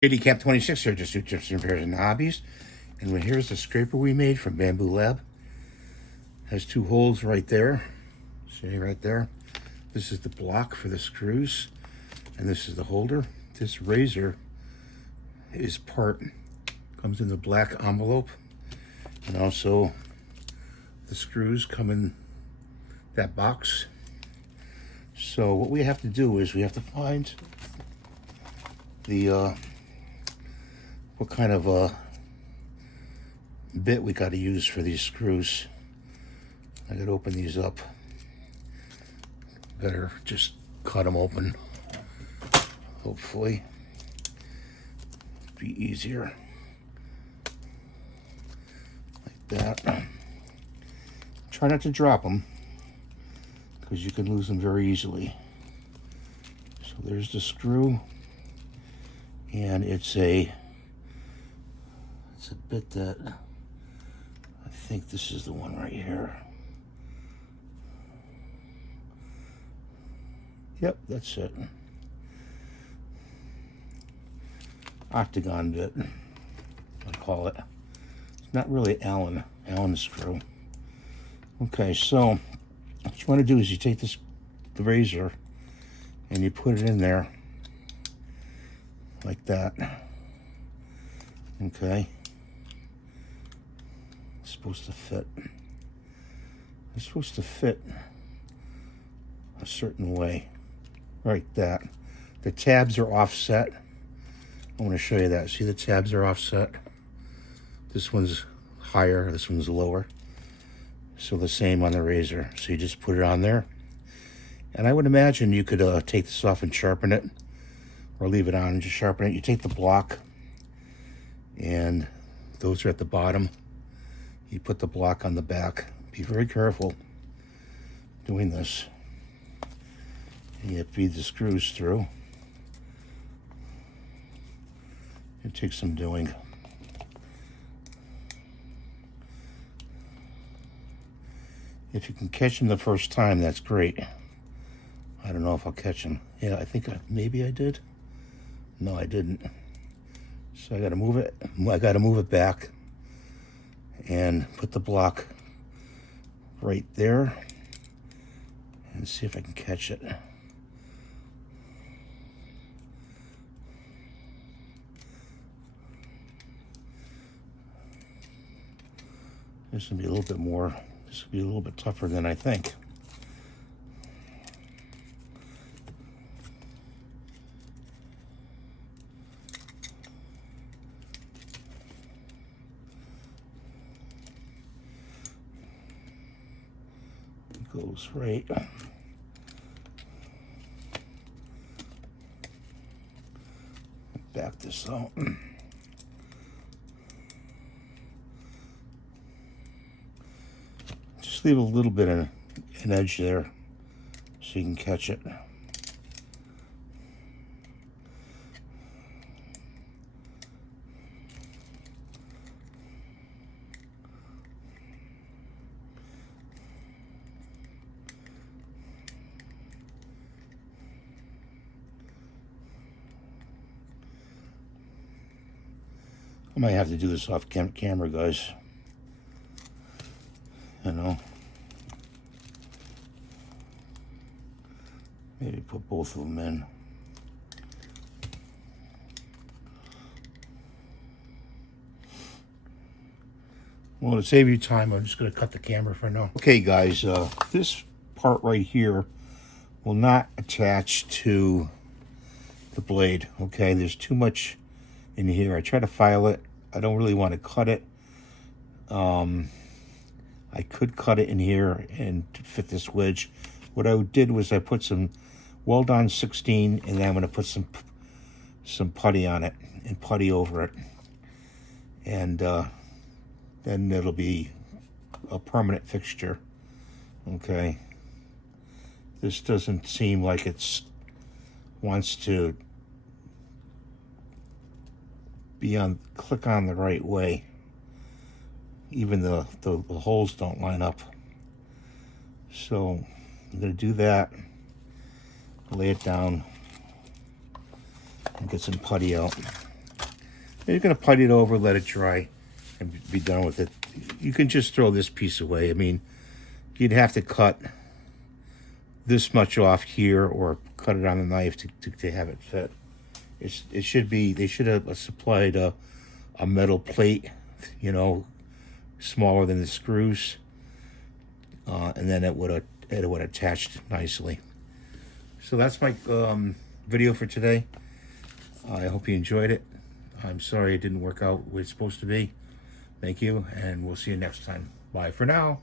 Cap 26 here, just do tips and repairs and hobbies. And here's the scraper we made from Bambu Lab. Has two holes right there. See right there? This is the block for the screws, and this is the holder. This razor is comes in the black envelope, and also the screws come in that box. So what we have to do is we have to find the what kind of bit we got to use for these screws. I got to open these up. Better just cut them open. Hopefully, be easier like that. Try not to drop them because you can lose them very easily. So there's the screw, and it's a bit that I think this is the one right here. Yep, that's it. Octagon bit, I call it. It's not really Allen screw. Okay, so what you want to do is you take the razor and you put it in there like that. Okay. It's supposed to fit. It's supposed to fit a certain way. Like that. The tabs are offset. I want to show you that. See, the tabs are offset. This one's higher, this one's lower. So the same on the razor. So you just put it on there. And I would imagine you could take this off and sharpen it, or leave it on and just sharpen it. You take the block, and those are at the bottom. You put the block on the back. Be very careful doing this. And you feed the screws through. It takes some doing. If you can catch them the first time, that's great. I don't know if I'll catch them. Yeah, I think maybe I did. No, I didn't. So I got to move it. I got to move it back and put the block right there and see if I can catch it. This will be a little bit more. This will be a little bit tougher than I think. It goes right. Back this out. Just leave a little bit of an edge there so you can catch it. I might have to do this off camera, guys. You know. Maybe put both of them in. Well, to save you time, I'm just going to cut the camera for now. Okay, guys, this part right here will not attach to the blade. Okay, there's too much in here. I try to file it. I don't really want to cut it. I could cut it in here and fit this wedge. What I did was I put some weld on 16, and then I'm going to put some putty on it and putty over it, and then it'll be a permanent fixture. Okay, this doesn't seem like it's wants to click on the right way. Even the holes don't line up. So I'm going to do that, lay it down, and get some putty out. You're going to putty it over, let it dry, and be done with it. You can just throw this piece away. I mean, you'd have to cut this much off here or cut it on the knife to have it fit. It should be, they should have supplied a metal plate, you know, smaller than the screws, and then it would have attached nicely. So that's my video for today. I hope you enjoyed it. I'm sorry it didn't work out the way it's supposed to be. Thank you, and we'll see you next time. Bye for now.